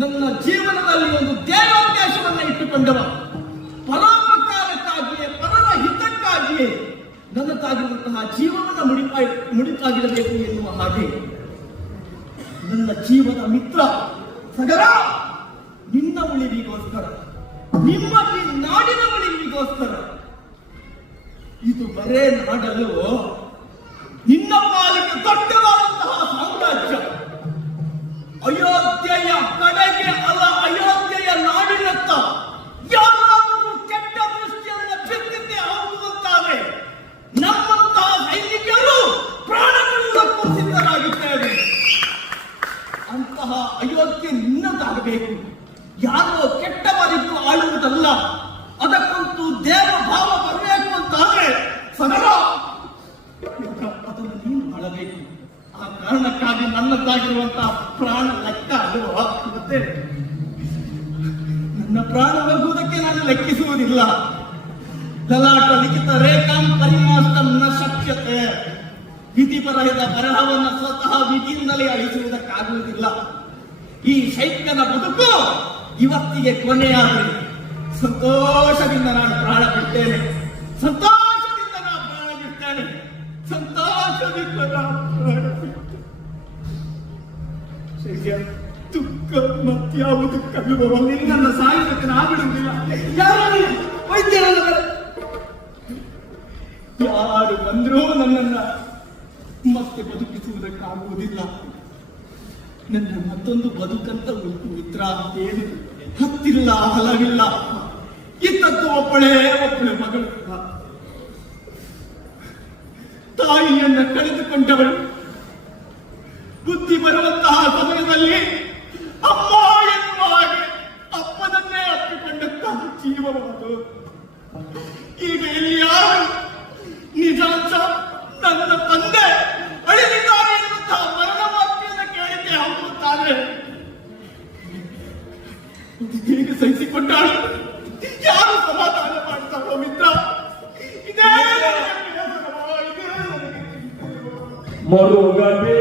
ನನ್ನ ಜೀವನದಲ್ಲಿ ಒಂದು ದೇವೋದ್ದೇಶವನ್ನು ಇಟ್ಟುಕೊಂಡವ. ಪರೋಪಕಾರಕ್ಕಾಗಿಯೇ, ಪರರ ಹಿತಕ್ಕಾಗಿಯೇ ನನ್ನದಾಗಿರುವಂತಹ ಜೀವನವನ್ನು ಮುಡಿಪಾಗಿಡಬೇಕು ಎನ್ನುವ ಹಾಗೆ ನನ್ನ ಜೀವದ ಮಿತ್ರ ಸಗರ ನಿನ್ನ ಉಳಿವಿಗೋಸ್ಕರ, ನಿಮ್ಮ ನಾಡಿನ ಉಳಿವಿಗೋಸ್ಕರ, ಇದು ಬರೇ ನಾಡಲು ನಿನ್ನ ಪಾಲಿಗೆ ದೊಡ್ಡವಾದಂತಹ ಸಾಮ್ರಾಜ್ಯ. ಅಯೋಧ್ಯೆಯ ಕಡೆಗೆ ಅಲ್ಲ, ಅಯೋಧ್ಯೆಯ ನಾಡಿನತ್ತ ಯಾರಾದರೂ ಕೆಟ್ಟ ದೃಷ್ಟಿಯನ್ನು ಬಿತ್ತಿದ್ದೇ ಆಗುವಂತಾದರೆ ನಮ್ಮಂತಹ ಸೈನಿಕರು ಪ್ರಾಣಗಳನ್ನು ಸಿದ್ಧರಾಗಿದ್ದೇವೆ. ಅಂತಹ ಅಯೋಧ್ಯೆ ನಿನ್ನದಾಗಬೇಕು. ಯಾರೋ ಕೆಟ್ಟವರಿಗೂ ಆಳುವುದಲ್ಲ. ಅದಕ್ಕಂತೂ ದೇವ ಭಾವ ಬರಬೇಕು ಅಂತಾದ್ರೆ ಸದಾ ಅದನ್ನು ನೀನು ಆಳಬೇಕು. ಆ ಕಾರಣಕ್ಕಾಗಿ ನನ್ನದಾಗಿರುವಂತಹ ಪ್ರಾಣ ಲೆಕ್ಕ ಅಲ್ವಾ? ಮತ್ತೆ ನನ್ನ ಪ್ರಾಣ ಹೋಗುವುದಕ್ಕೆ ನಾನು ಲೆಕ್ಕಿಸುವುದಿಲ್ಲ. ಲಲಾಟ ಲಿಖಿತ ರೇಖಾಂ ಪರಿಮಾಷ್ಟಂ ನ ಶಕ್ಯತೆ. ವಿಧಿ ಬರಹದ ಬರಹವನ್ನು ಸ್ವತಃ ವಿಧಿಯಿಂದಲೇ ಅಳಿಸುವುದಕ್ಕಾಗುವುದಿಲ್ಲ. ಈ ಶೈತ್ಯನ ಬದುಕು ಇವತ್ತಿಗೆ ಕೊನೆಯಾಗಲಿ. ಸಂತೋಷದಿಂದ ನಾನು ಪ್ರಾಣ ಬಿಡ್ತೇನೆ, ಸಂತೋಷದಿಂದ ನಾನು ಪ್ರಾಣ ಬಿಡ್ತೇನೆ, ಸಂತೋಷದಿಂದ ನಾನು ಪ್ರಾಣ ಬಿಡ್ತೇನೆ. ದುಃಖ ಮತ್ಯಾವುದು ಕಲ್ಲುವ ನಿನ್ನ ಸಾಯುವುದಕ್ಕೆ ನಾ ಬಿಡುವುದಿಲ್ಲ. ಯಾರು ವೈದ್ಯರಲ್ಲ, ಯಾರು ಬಂದರೂ ನನ್ನನ್ನ ಮತ್ತೆ ಬದುಕಿಸುವುದಕ್ಕಾಗುವುದಿಲ್ಲ. ನನ್ನ ಮತ್ತೊಂದು ಬದುಕಂತ ಉಂಟು ಮಿತ್ರ ಅಂತೇಳಿ ಹತ್ತಿಲ್ಲ, ಹಲವಿಲ್ಲ. ಇದ್ದದ್ದು ಒಬ್ಬಳೇ ಮಗಳು. ತಾಯಿಯನ್ನ ಕಳೆದುಕೊಂಡವಳು ಬುದ್ಧಿ ಬರುವಂತಹ ಸಮಯದಲ್ಲಿ ಅಮ್ಮ ಎನ್ನುವ ಹಾಗೆ ಅಪ್ಪನನ್ನೇ ಅಪ್ಪಿಕೊಂಡಂತಹ ಜೀವವಾದು. ಈಗ ಇಲ್ಲಿ ಯಾರು ನಿಜಾಂಶ ನನ್ನ ತಂದೆ ಅಳಿದಿದ್ದಾರೆ ಎನ್ನುವಂತಹ ಮರಣ ವಾಕ್ಯವನ್ನು ಕೇಳಿದ್ದೆ ಹೋಗುತ್ತಾನೆ. ಹೇಗೆ ಸಹಿಸಿಕೊಂಡಾಳು? ಯಾರು ಸಮಾಧಾನ ಮಾಡ್ತಾರೋ ಮಿತ್ರ? ಇದೇ ಮರುಗವೇ